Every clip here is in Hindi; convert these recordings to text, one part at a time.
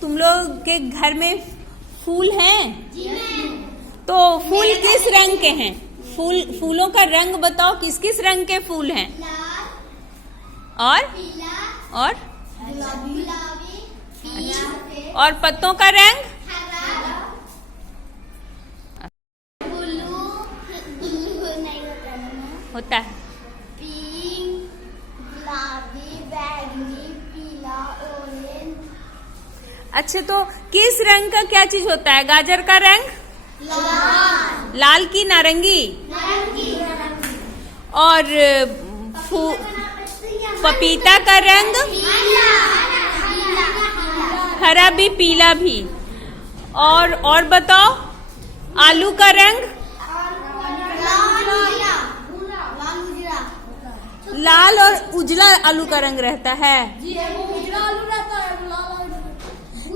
तुम लोग के घर में फूल हैं? तो फूल किस रंग के हैं? फूलों का रंग बताओ, किस किस रंग के फूल हैं? और और पत्तों का रंग? होता है अच्छा, तो किस रंग का क्या चीज होता है? गाजर का रंग लाल की नारंगी? और पपीता का रंग हरा भी पीला भी। और बताओ, आलू का रंग लाल और उजला आलू का रंग रहता है।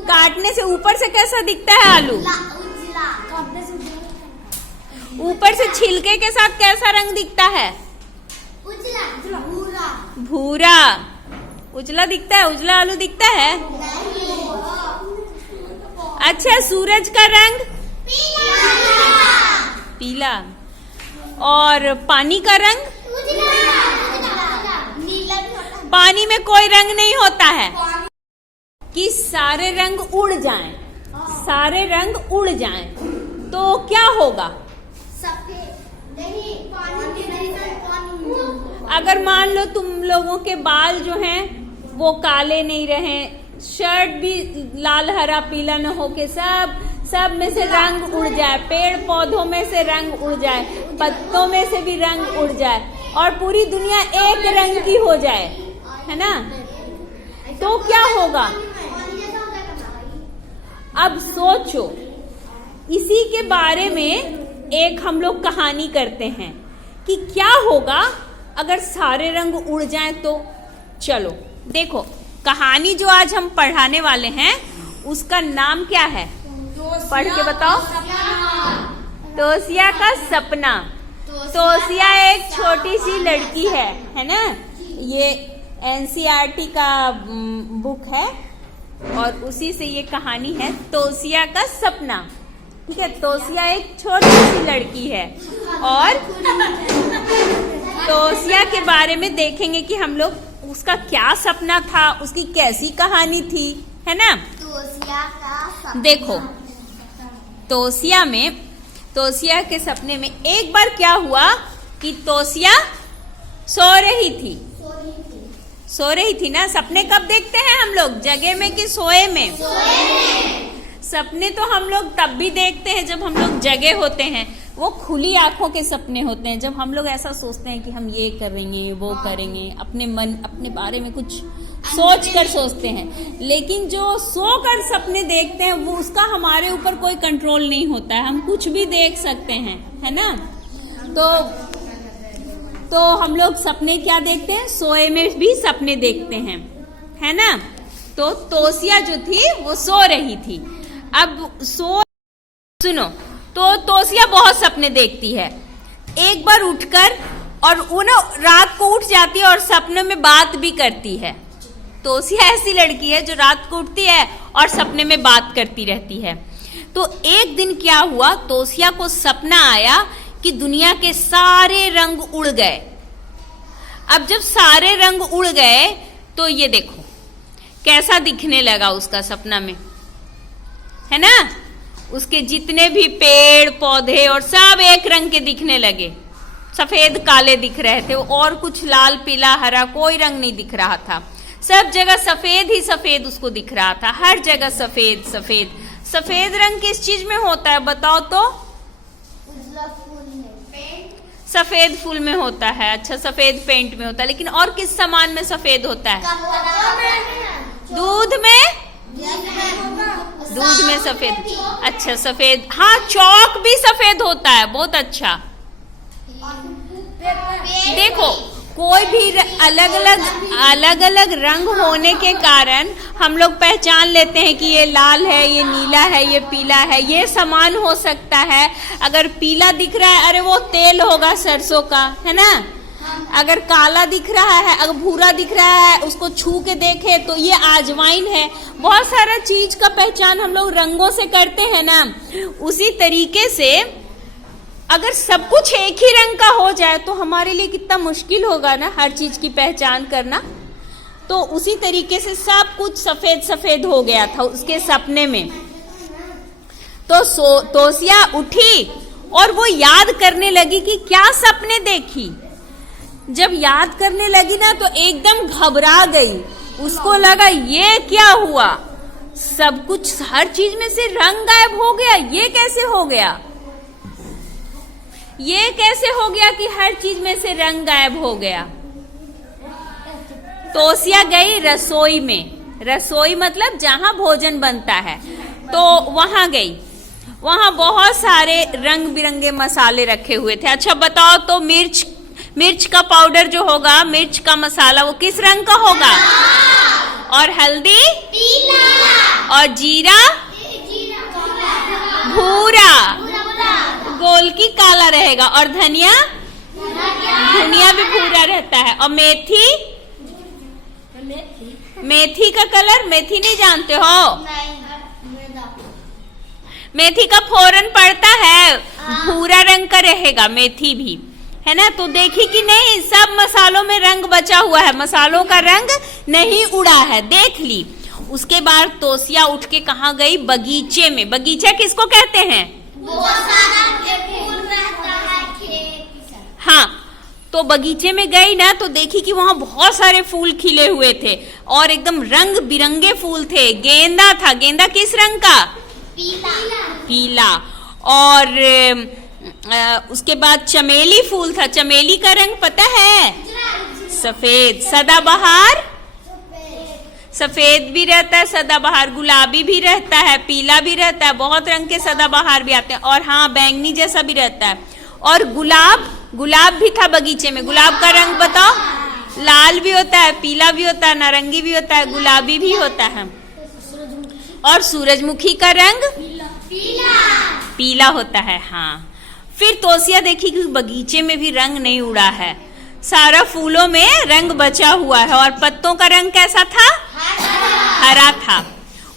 काटने से ऊपर से कैसा दिखता है आलू? ऊपर से छिलके के साथ कैसा रंग दिखता है? भूरा। उजला दिखता है? उजला आलू दिखता है? अच्छा, सूरज का रंग पीला। और पानी का रंग? पानी में कोई रंग नहीं होता है कि सारे रंग उड़ जाएं, सारे रंग उड़ जाएं तो क्या होगा? अगर मान लो तुम लोगों के बाल जो हैं वो काले नहीं रहे, शर्ट भी लाल हरा पीला न हो के सब में से रंग उड़ जाए, पेड़ पौधों में से रंग उड़ जाए, पत्तों में से भी रंग उड़ जाए और पूरी दुनिया एक रंग की हो जाए, है ना? तो क्या होगा? अब सोचो, इसी के बारे में एक हम लोग कहानी करते हैं कि क्या होगा अगर सारे रंग उड़ जाएं तो। चलो देखो, कहानी जो आज हम पढ़ाने वाले हैं उसका नाम क्या है? पढ़ के बताओ। तोसिया का सपना। तोसिया एक छोटी सी लड़की है ना? ये एनसीईआरटी का बुक है और उसी से ये कहानी है, तोसिया का सपना। ठीक है, तोसिया एक छोटी सी लड़की है और तोसिया के बारे में देखेंगे कि हम लोग उसका क्या सपना था, उसकी कैसी कहानी थी, है ना? तोसिया का सपना। देखो, तोसिया के सपने में एक बार क्या हुआ कि तोसिया सो रही थी ना? सपने कब देखते हैं हम लोग? जगह में कि सोए में? सपने तो हम लोग तब भी देखते हैं जब हम लोग जगे होते हैं। वो खुली आंखों के सपने होते हैं जब हम लोग ऐसा सोचते हैं कि हम ये करेंगे वो करेंगे, अपने बारे में कुछ सोच कर सोचते हैं। लेकिन जो सो कर सपने देखते हैं वो उसका हमारे ऊपर कोई कंट्रोल नहीं होता है, हम कुछ भी देख सकते हैं, है ना? तो हम लोग सपने क्या देखते हैं? सोए में भी सपने देखते हैं, है ना? तो तोसिया जो थी वो सो रही थी। अब सुनो, तो तोसिया बहुत सपने देखती है। एक बार उठकर और वो ना रात को उठ जाती है और सपने में बात भी करती है। तोसिया ऐसी लड़की है जो रात को उठती है और सपने में बात करती रहती है। तो एक दिन क्या हुआ, तोसिया को सपना आया कि दुनिया के सारे रंग उड़ गए। अब जब सारे रंग उड़ गए तो ये देखो कैसा दिखने लगा उसका सपना में, है ना? उसके जितने भी पेड़ पौधे और सब एक रंग के दिखने लगे, सफेद काले दिख रहे थे और कुछ लाल पीला हरा कोई रंग नहीं दिख रहा था। सब जगह सफेद ही सफेद उसको दिख रहा था, हर जगह सफेद सफेद। सफेद रंग किस चीज में होता है बताओ तो? सफेद फूल में होता है। अच्छा, सफेद पेंट में होता है, लेकिन और किस सामान में सफेद होता है? दूध में? दूध में सफेद। अच्छा, सफेद, हाँ, चौक भी सफेद होता है। बहुत अच्छा। देखो, कोई भी अलग अलग रंग होने के कारण हम लोग पहचान लेते हैं कि ये लाल है, ये नीला है, ये पीला है। ये सामान हो सकता है, अगर पीला दिख रहा है, अरे वो तेल होगा सरसों का, है ना? अगर काला दिख रहा है, अगर भूरा दिख रहा है, उसको छू के देखे तो ये अजवाइन है। बहुत सारा चीज का पहचान हम लोग रंगों से करते हैं ना। उसी तरीके से अगर सब कुछ एक ही रंग का हो जाए तो हमारे लिए कितना मुश्किल होगा ना हर चीज की पहचान करना। तो उसी तरीके से सब कुछ सफेद सफेद हो गया था उसके सपने में। तो तोसिया उठी और वो याद करने लगी कि क्या सपने देखी। जब याद करने लगी ना तो एकदम घबरा गई। उसको लगा ये क्या हुआ, सब कुछ हर चीज में से रंग गायब हो गया, ये कैसे हो गया, ये कैसे हो गया कि हर चीज में से रंग गायब हो गया। तोसिया गई रसोई में। रसोई मतलब जहां भोजन बनता है, तो वहां गई। वहां बहुत सारे रंग बिरंगे मसाले रखे हुए थे। अच्छा बताओ तो मिर्च का पाउडर जो होगा, मिर्च का मसाला, वो किस रंग का होगा? और हल्दी? पीला। और जीरा? भूरा। गोलकी काला रहेगा। और धनिया? धनिया भी भूरा रहता है। और मेथी? मेथी का कलर, मेथी नहीं जानते हो? मेथी का फोरन पड़ता है, भूरा रंग का रहेगा मेथी भी, है ना। तो देखी कि नहीं, सब मसालों में रंग बचा हुआ है, मसालों का रंग नहीं उड़ा है, देख ली। उसके बाद तोसिया उठ के कहाँ गई? बगीचे में। बगीचा किसको कहते हैं? हाँ, तो बगीचे में गई ना तो देखी कि वहां बहुत सारे फूल खिले हुए थे और एकदम रंग बिरंगे फूल थे। गेंदा था। गेंदा किस रंग का? पीला। और उसके बाद चमेली फूल था। चमेली का रंग पता है? सफेद। सदाबहार? सफेद भी रहता है सदाबहार, गुलाबी भी रहता है, पीला भी रहता है, बहुत रंग के सदाबहार भी आते हैं। और हाँ, बैंगनी जैसा भी रहता है। और गुलाब भी था बगीचे में। गुलाब का रंग बताओ? लाल भी होता है, पीला भी होता है, नारंगी भी होता है, गुलाबी भी होता है। और सूरजमुखी का रंग? पीला होता है। हाँ, फिर तोसिया देखी कि बगीचे में भी रंग नहीं उड़ा है, सारा फूलों में रंग बचा हुआ है। और पत्तों का रंग कैसा था? हरा था।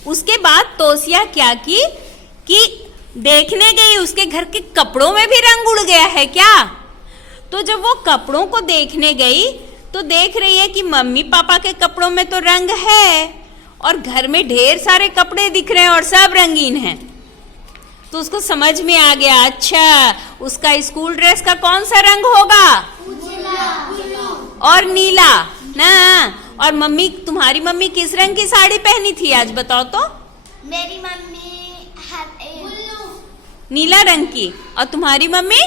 उसके बाद तोसिया क्या की कि देखने गई, उसके घर के कपड़ों में भी रंग उड़ गया है क्या। तो जब वो कपड़ों को देखने गई तो देख रही है कि मम्मी पापा के कपड़ों में तो रंग है और घर में ढेर सारे कपड़े दिख रहे हैं और सब रंगीन हैं। तो उसको समझ में आ गया, अच्छा उसका स्कूल ड्रेस का कौन सा रंग होगा? और नीला ना। और मम्मी, तुम्हारी मम्मी किस रंग की साड़ी पहनी थी आज बताओ तो? मेरी मम्मी नीला रंग की। और तुम्हारी मम्मी?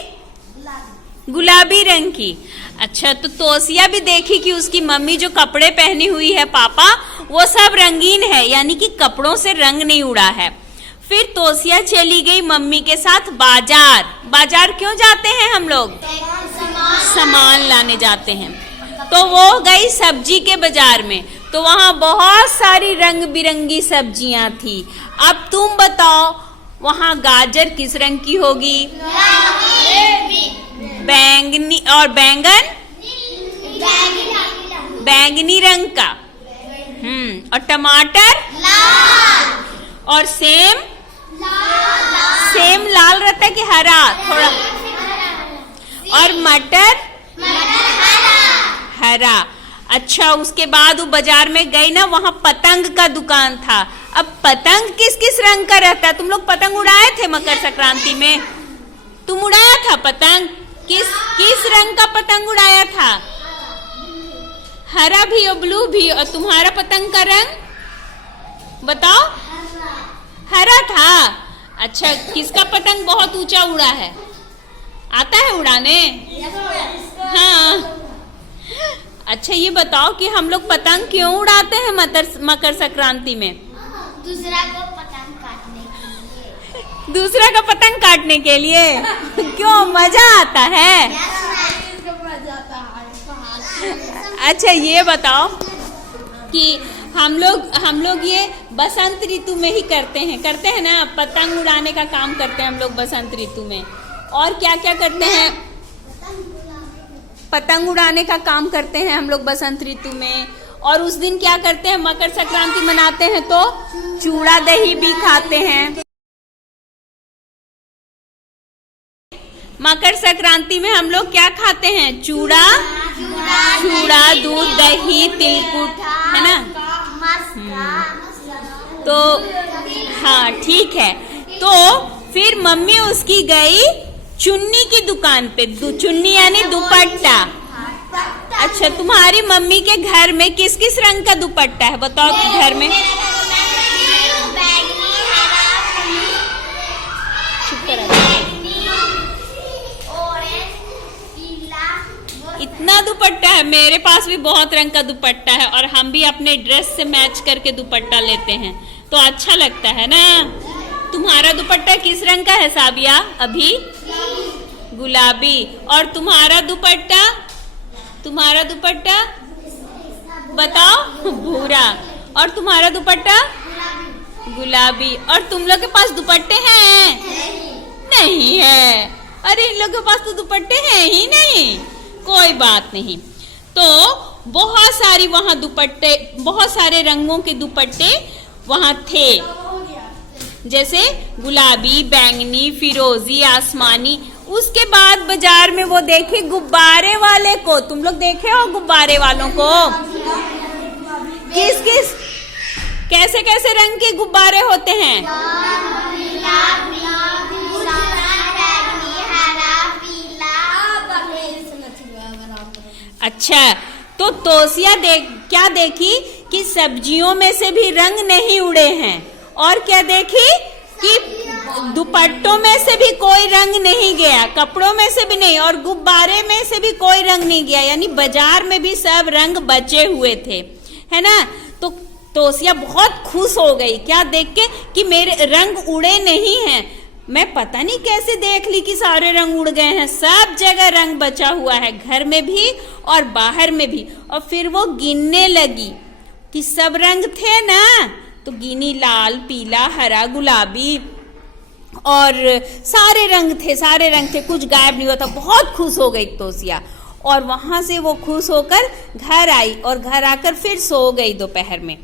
गुलाबी रंग की। अच्छा, तो तोसिया भी देखी कि उसकी मम्मी जो कपड़े पहनी हुई है पापा, वो सब रंगीन है, यानी कि कपड़ों से रंग नहीं उड़ा है। फिर तोसिया चली गई मम्मी के साथ बाजार। बाजार क्यों जाते हैं हम लोग? सामान लाने जाते हैं। तो वो गई सब्जी के बाजार में, तो वहां बहुत सारी रंग बिरंगी सब्जियां थी। अब तुम बताओ वहां गाजर किस रंग की होगी? बैंगनी। और बैंगन? बैंगनी रंग का। और टमाटर? और सेम? सेम लाल रहता है कि हरा थोड़ा? और मटर? हरा। अच्छा, उसके बाद वो बाजार में गई ना, वहां पतंग का दुकान था। अब पतंग किस किस रंग का रहता है? तुम लोग पतंग उड़ाए थे मकर संक्रांति में? तुम उड़ाया था पतंग? किस रंग का पतंग उड़ाया था? हरा भी और ब्लू भी। और तुम्हारा पतंग का रंग बताओ? हरा था। अच्छा, किसका पतंग बहुत ऊंचा उड़ा है? आता है उड़ाने? हाँ। अच्छा, ये बताओ कि हम लोग पतंग क्यों उड़ाते हैं मकर संक्रांति में? दूसरा को पतंग काटने के लिए। दूसरा का पतंग काटने के लिए? क्यों, मजा आता है? अच्छा, ये बताओ कि हम लोग ये बसंत ऋतु में ही करते हैं ना, पतंग उड़ाने का काम करते हैं हम लोग बसंत ऋतु में। और क्या क्या करते हैं? पतंग उड़ाने का काम करते हैं हम लोग बसंत ऋतु में। और उस दिन क्या करते हैं, मकर संक्रांति मनाते हैं तो चूड़ा दही भी खाते हैं। मकर संक्रांति में हम लोग क्या खाते हैं, चूड़ा, दूध, दही, तिलकुट, है ना। तो हाँ ठीक है। तो फिर मम्मी उसकी गई चुन्नी की दुकान पे, चुन्नी यानी दुपट्टा। अच्छा, तुम्हारी मम्मी के घर में किस किस रंग का दुपट्टा है, बताओ कि घर में। इतना दुपट्टा है, मेरे पास भी बहुत रंग का दुपट्टा है और हम भी अपने ड्रेस से मैच करके दुपट्टा लेते हैं तो अच्छा लगता है ना। तुम्हारा दुपट्टा किस रंग का है साबिया, अभी गुलाबी। और तुम्हारा दुपट्टा बताओ, भूरा। और तुम्हारा दुपट्टा गुलाबी। और तुम लोग के पास दुपट्टे हैं? नहीं है। अरे इन लोगों के पास तो दुपट्टे हैं ही नहीं। कोई बात नहीं। तो बहुत सारी वहां दुपट्टे, बहुत सारे रंगों के दुपट्टे वहां थे, जैसे गुलाबी, बैंगनी, फिरोजी, आसमानी। उसके बाद बाजार में वो देखे गुब्बारे वाले को। तुम लोग देखे हो गुब्बारे वालों को? किस किस कैसे कैसे रंग के गुब्बारे होते हैं? अच्छा, तो तोसिया क्या देखी कि सब्जियों में से भी रंग नहीं उड़े हैं। और क्या देखी कि दुपट्टों में से भी कोई रंग नहीं गया, कपड़ों में से भी नहीं, और गुब्बारे में से भी कोई रंग नहीं गया, यानी बाजार में भी सब रंग बचे हुए थे, है ना। तो तोसिया बहुत खुश हो गई क्या देख के कि मेरे रंग उड़े नहीं हैं। मैं पता नहीं कैसे देख ली कि सारे रंग उड़ गए हैं, सब जगह रंग बचा हुआ है, घर में भी और बाहर में भी। और फिर वो गिनने लगी कि सब रंग थे ना, तो गिनी, लाल, पीला, हरा, गुलाबी, और सारे रंग थे, कुछ गायब नहीं हुआ था। बहुत खुश हो गई तोसिया। और वहां से वो खुश होकर घर आई और घर आकर फिर सो गई। दोपहर में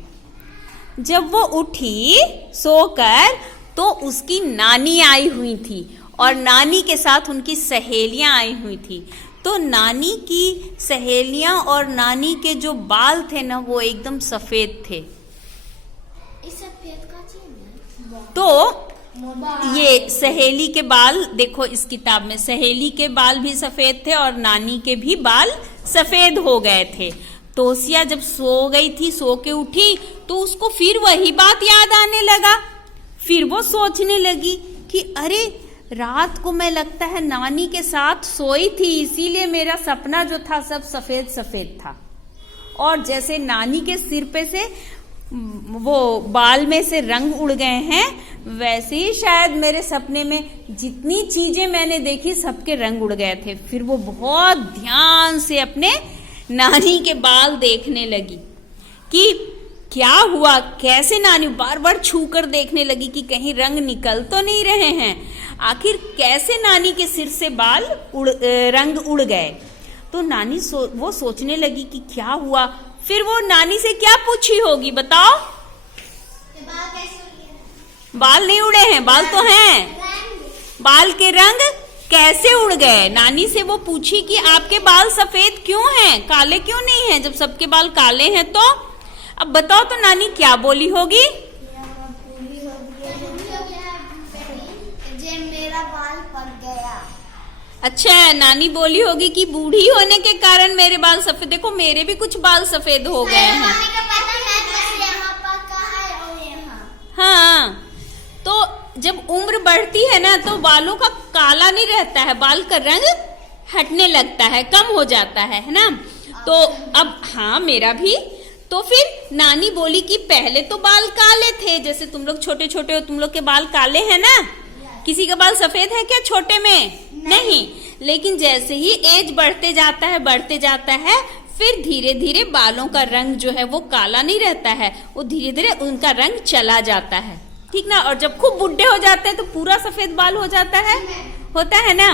जब वो उठी सोकर तो उसकी नानी आई हुई थी और नानी के साथ उनकी सहेलियां आई हुई थी। तो नानी की सहेलियां और नानी के जो बाल थे ना, वो एकदम सफेद थे। तो ये सहेली के बाल देखो, इस किताब में सहेली के बाल भी सफेद थे और नानी के भी बाल सफेद हो गए थे। तोसिया जब सो गई थी, सो के उठी तो उसको फिर वही बात याद आने लगा। फिर वो सोचने लगी कि अरे रात को मैं लगता है नानी के साथ सोई थी, इसीलिए मेरा सपना जो था सब सफेद सफेद था। और जैसे नानी के सिर पे से वो बाल में से रंग उड़ गए हैं, वैसे ही शायद मेरे सपने में जितनी चीजें मैंने देखी सबके रंग उड़ गए थे। फिर वो बहुत ध्यान से अपने नानी के बाल देखने लगी कि क्या हुआ, कैसे नानी, बार बार छू कर देखने लगी कि कहीं रंग निकल तो नहीं रहे हैं, आखिर कैसे नानी के सिर से रंग उड़ गए। तो नानी वो सोचने लगी कि क्या हुआ। फिर वो नानी से क्या पूछी होगी, बताओ? बाल नहीं उड़े हैं, बाल तो हैं। बाल के रंग कैसे उड़ गए? नानी से वो पूछी कि आपके बाल सफेद क्यों हैं, काले क्यों नहीं हैं, जब सबके बाल काले हैं तो। अब बताओ तो नानी क्या बोली होगी? मेरा बाल पक गया। अच्छा, नानी बोली होगी कि बूढ़ी होने के कारण मेरे बाल सफेद, देखो मेरे भी कुछ बाल सफेद हो गए हैं। हाँ, तो जब उम्र बढ़ती है ना तो बालों का काला नहीं रहता है, बाल का रंग हटने लगता है, कम हो जाता है ना। तो अब हाँ, मेरा भी। तो फिर नानी बोली कि पहले तो बाल काले थे, जैसे तुम लोग छोटे छोटे हो, तुम लोग के बाल काले हैं ना। किसी का बाल सफेद है क्या छोटे में? नहीं। लेकिन जैसे ही एज बढ़ते जाता है, फिर धीरे धीरे बालों का रंग जो है वो काला नहीं रहता है, वो धीरे धीरे उनका रंग चला जाता है, ठीक ना। और जब खूब बुढ़े हो जाते हैं तो पूरा सफेद बाल हो जाता है, होता है ना।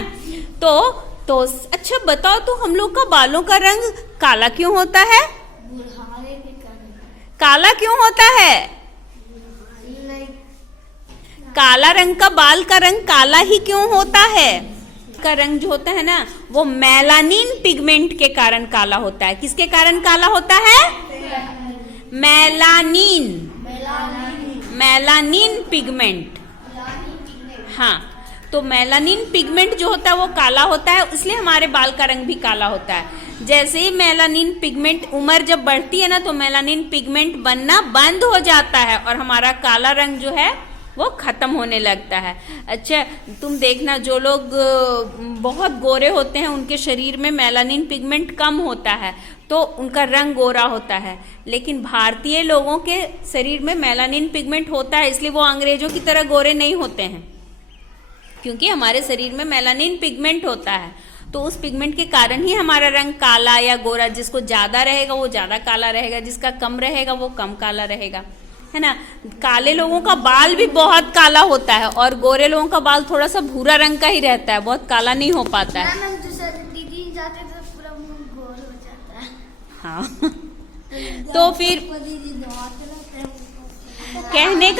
तो तो अच्छा बताओ, तो हम लोग का बालों का रंग काला क्यों होता है? बुढ़ाने के कारण। काला क्यों होता है? काला रंग का, बाल का रंग काला ही क्यों होता है? का रंग जो होता है ना, वो मेलानिन पिगमेंट के कारण काला होता है। किसके कारण काला होता है? Melanin, melanin pigment. हाँ, तो मेलानिन पिगमेंट जो होता है वो काला होता है, इसलिए हमारे बाल का रंग भी काला होता है। जैसे ही मेलानिन पिगमेंट, उम्र जब बढ़ती है ना, तो मेलानिन पिगमेंट बनना बंद हो जाता है और हमारा काला रंग जो है वो खत्म होने लगता है। अच्छा, तुम देखना, जो लोग बहुत गोरे होते हैं उनके शरीर में मेलानिन पिगमेंट कम होता है, तो उनका रंग गोरा होता है। लेकिन भारतीय लोगों के शरीर में मेलानिन पिगमेंट होता है, इसलिए वो अंग्रेजों की तरह गोरे नहीं होते हैं, क्योंकि हमारे शरीर में मेलानिन पिगमेंट होता है। तो उस पिगमेंट के कारण ही हमारा रंग काला या गोरा, जिसको ज्यादा रहेगा वो ज्यादा काला रहेगा, जिसका कम रहेगा वो कम काला रहेगा, है ना। काले लोगों का बाल भी बहुत काला होता है और गोरे लोगों का बाल थोड़ा सा भूरा रंग का ही रहता है, बहुत काला नहीं हो पाता है। मैम, दीदी जाते तो पूरा मुंह गोर हो जाता है। हाँ तो फिर कहने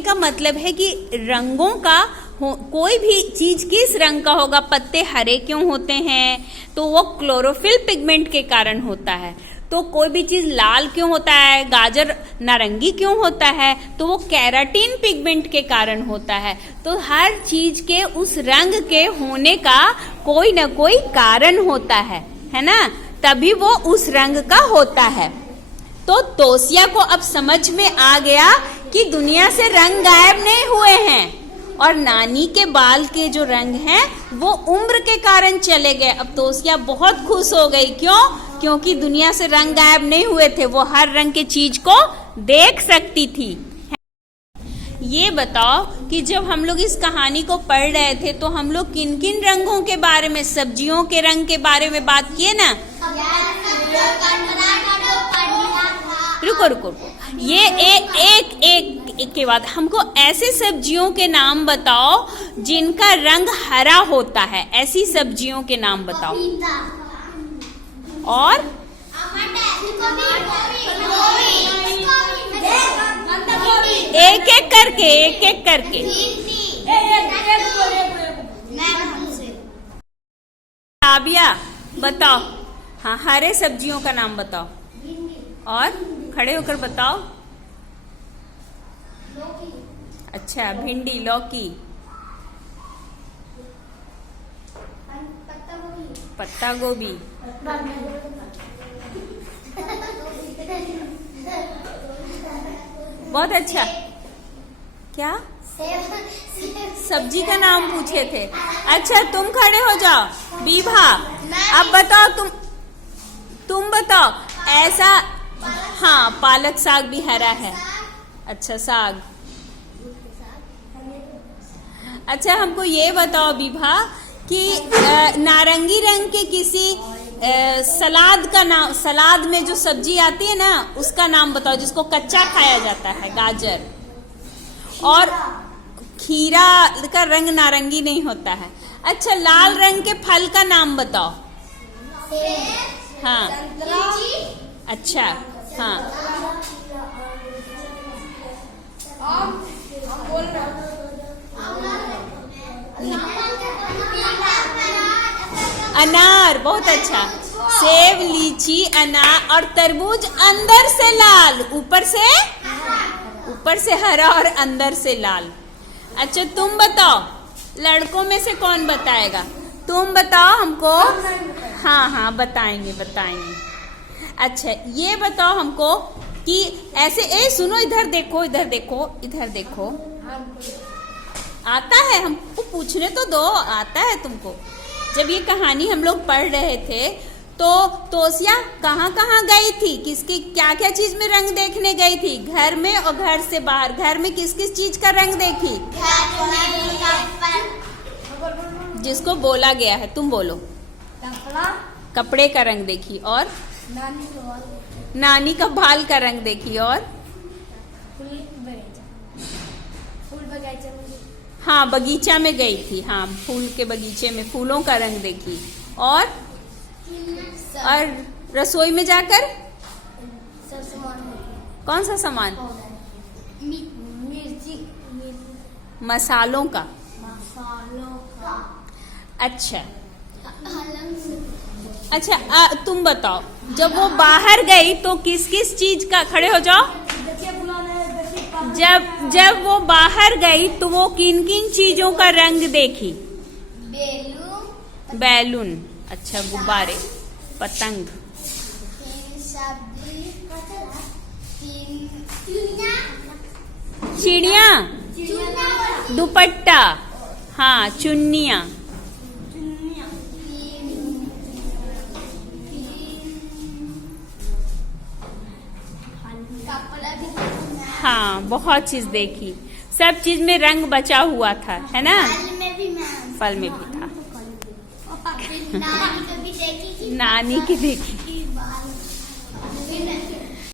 का मतलब है कि रंगों का कोई भी चीज किस रंग का होगा। पत्ते हरे क्यों होते हैं? तो वो क्लोरोफिल पिगमेंट के कारण होता है। तो कोई भी चीज लाल क्यों होता है, गाजर नारंगी क्यों होता है, तो वो केराटिन पिगमेंट के कारण होता है। तो हर चीज के उस रंग के होने का कोई ना कोई कारण होता है ना, तभी वो उस रंग का होता है। तो तोसिया को अब समझ में आ गया कि दुनिया से रंग गायब नहीं हुए हैं, और नानी के बाल के जो रंग हैं वो उम्र के कारण चले गए। अब तोसिया बहुत खुश हो गई, क्यों? क्योंकि दुनिया से रंग गायब नहीं हुए थे, वो हर रंग के चीज को देख सकती थी। ये बताओ कि जब हम लोग इस कहानी को पढ़ रहे थे तो हम लोग किन किन रंगों के बारे में, सब्जियों के रंग के बारे में बात किए ना? रुको रुको रुको, ये एक के बाद हमको ऐसे सब्जियों के नाम बताओ जिनका रंग हरा होता है। ऐसी सब्जियों के नाम बताओ। और एक एक करके आबिया बताओ। हाँ, हरे सब्जियों का नाम बताओ और खड़े होकर बताओ। अच्छा, भिंडी, लौकी, पत्ता गोभी, बहुत अच्छा। क्या सब्जी का नाम पूछे थे? अच्छा, तुम खड़े हो जाओ। बीभा, अब बताओ, तुम बताओ ऐसा। हाँ, पालक साग भी हरा है। अच्छा, साग। अच्छा, हमको ये बताओ बीभा कि नारंगी रंग के किसी सलाद का नाम, सलाद में जो सब्जी आती है ना उसका नाम बताओ, जिसको कच्चा खाया जाता है। गाजर। और खीरा का रंग नारंगी नहीं होता है। अच्छा, लाल रंग के फल का नाम बताओ। हाँ, अच्छा, हाँ, अनार, बहुत अच्छा। सेब, लीची, अनार और तरबूज अंदर से लाल, ऊपर से हरा और अंदर से लाल। अच्छा, तुम बताओ, लड़कों में से कौन बताएगा? तुम बताओ हमको। हाँ, बताएंगे। अच्छा, ये बताओ हमको कि ऐसे, सुनो, इधर देखो। आता है? हमको पूछने तो दो, आता है तुमको? जब ये कहानी हम लोग पढ़ रहे थे तो तोसिया कहाँ गई थी, किसकी क्या चीज में रंग देखने गई थी? घर में और घर से बाहर। घर में किस चीज का रंग देखी? जिसको बोला गया है, तुम बोलो। कपड़े का रंग देखी। और नानी का बाल का रंग देखी। और हाँ, बगीचा में गई थी। हाँ, फूल के बगीचे में फूलों का रंग देखी। और रसोई में जाकर कौन सा सामान? मिर्ची मसालों का। मसालों का। अच्छा अच्छा, तुम बताओ, जब वो बाहर गई तो किस किस चीज का, खड़े हो जाओ, जब वो बाहर गई तो वो किन किन चीजों का रंग देखी? बैलून। अच्छा, गुब्बारे, पतंग, चिड़िया, दुपट्टा, हाँ, चुन्निया, हाँ, बहुत चीज देखी। सब चीज में रंग बचा हुआ था, है ना? फल में भी था। नानी को भी देखी थी। नानी की देखी।